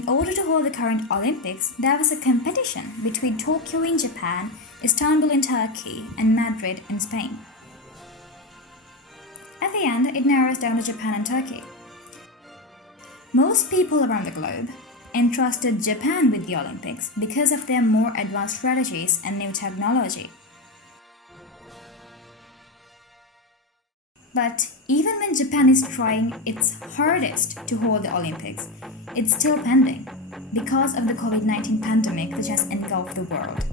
In order to hold the current Olympics, there was a competition between Tokyo in Japan, Istanbul in Turkey, and Madrid in Spain. At the end, it narrows down to Japan and Turkey. Most people around the globe entrusted Japan with the Olympics because of their more advanced strategies and new technology. But even when Japan is trying its hardest to hold the Olympics, it's still pending because of the COVID-19 pandemic which has engulfed the world.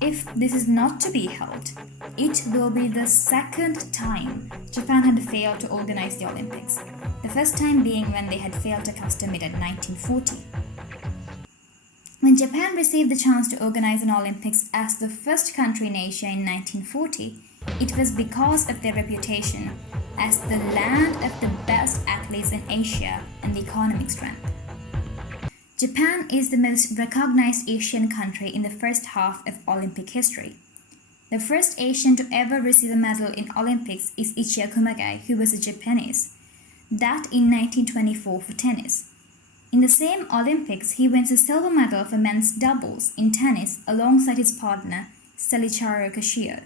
If this is not to be held, it will be the second time Japan had failed to organize the Olympics, the first time being when they had failed to custom it in 1940. When Japan received the chance to organize an Olympics as the first country in Asia in 1940, it was because of their reputation as the land of the best athletes in Asia and the economic strength. Japan is the most recognized Asian country in the first half of Olympic history. The first Asian to ever receive a medal in Olympics is Ichiro Kumagai, who was a Japanese. That in 1924 for tennis. In the same Olympics, he wins a silver medal for men's doubles in tennis alongside his partner Seiichiro Kashio.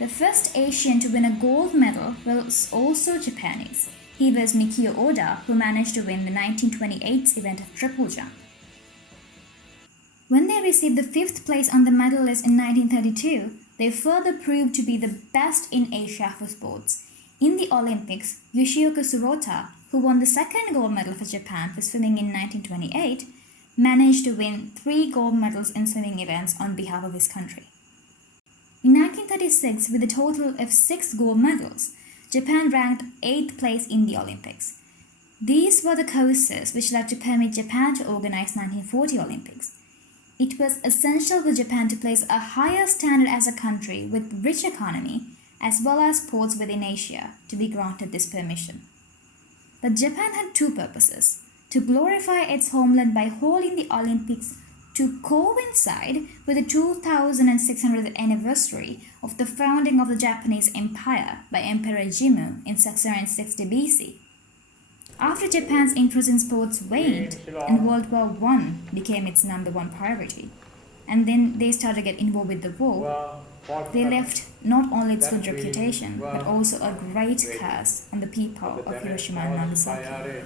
The first Asian to win a gold medal was also Japanese. He was Mikio Oda, who managed to win the 1928 event of triple jump. When they received the 5th place on the medal list in 1932, they further proved to be the best in Asia for sports. In the Olympics, Yoshioka Surota, who won the 2nd gold medal for Japan for swimming in 1928, managed to win 3 gold medals in swimming events on behalf of his country. In 1936, with a total of 6 gold medals, Japan ranked 8th place in the Olympics. These were the causes which led to permit Japan to organize 1940 Olympics. It was essential for Japan to place a higher standard as a country with rich economy, as well as ports within Asia, to be granted this permission. But Japan had 2 purposes: to glorify its homeland by holding the Olympics to coincide with the 2600th anniversary of the founding of the Japanese Empire by Emperor Jimmu in 660 BC. After Japan's interest in sports waned and World War I became its #1 priority, and then they started to get involved with the war, they left not only its good reputation but also a great curse on the people of Hiroshima and Nagasaki.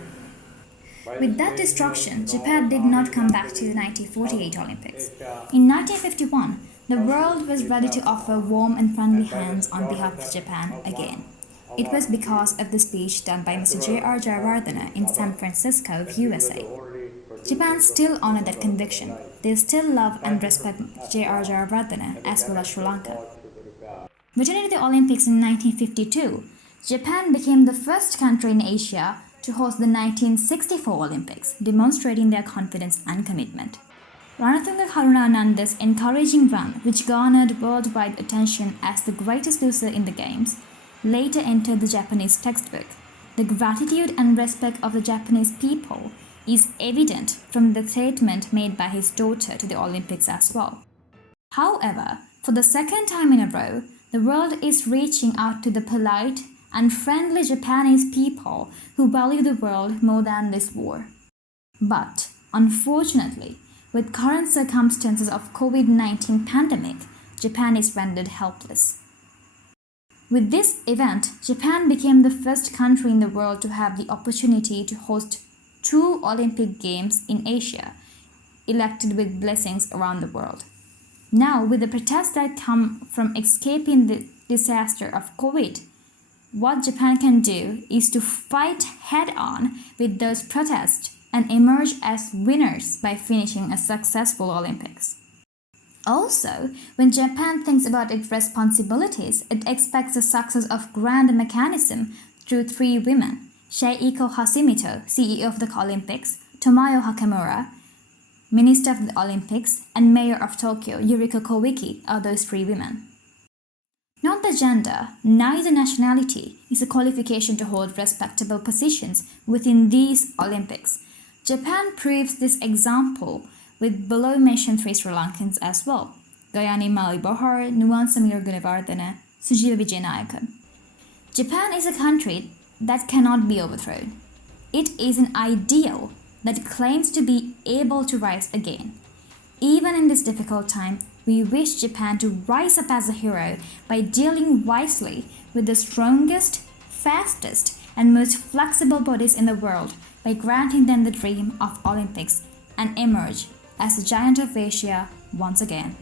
With that destruction, Japan did not come back to the 1948 Olympics. In 1951, the world was ready to offer warm and friendly hands on behalf of Japan again. It was because of the speech done by Mr. J.R. Jayawardena in San Francisco, USA. Japan still honored that conviction. They still love and respect J.R. Jayawardena as well as Sri Lanka. Returning to the Olympics in 1952, Japan became the first country in Asia to host the 1964 Olympics, demonstrating their confidence and commitment. Ranathunga Karunaananda's encouraging run, which garnered worldwide attention as the greatest loser in the Games, later entered the Japanese textbook. The gratitude and respect of the Japanese people is evident from the statement made by his daughter to the Olympics as well. However, for the second time in a row, the world is reaching out to the polite and friendly Japanese people who value the world more than this war. But, unfortunately, with current circumstances of COVID-19 pandemic, Japan is rendered helpless. With this event, Japan became the first country in the world to have the opportunity to host 2 Olympic Games in Asia, elected with blessings around the world. Now, with the protests that come from escaping the disaster of COVID, what Japan can do is to fight head-on with those protests and emerge as winners by finishing a successful Olympics. Also, when Japan thinks about its responsibilities, it expects the success of grand mechanism through 3 women: Seiko Hashimoto, CEO of the Olympics, Tomoyo Hakimura, Minister of the Olympics, and Mayor of Tokyo, Yuriko Koike, are those 3 women. Not the gender, neither nationality is a qualification to hold respectable positions within these Olympics. Japan proves this example with below-mentioned 3 Sri Lankans as well: GAYANI BAHAR, Nuwan Gunawardena, Sujiva Vijayanayake. Japan is a country that cannot be overthrown. It is an ideal that claims to be able to rise again. Even in this difficult time, we wish Japan to rise up as a hero by dealing wisely with the strongest, fastest, and most flexible bodies in the world by granting them the dream of Olympics and emerge as the giant of Asia once again.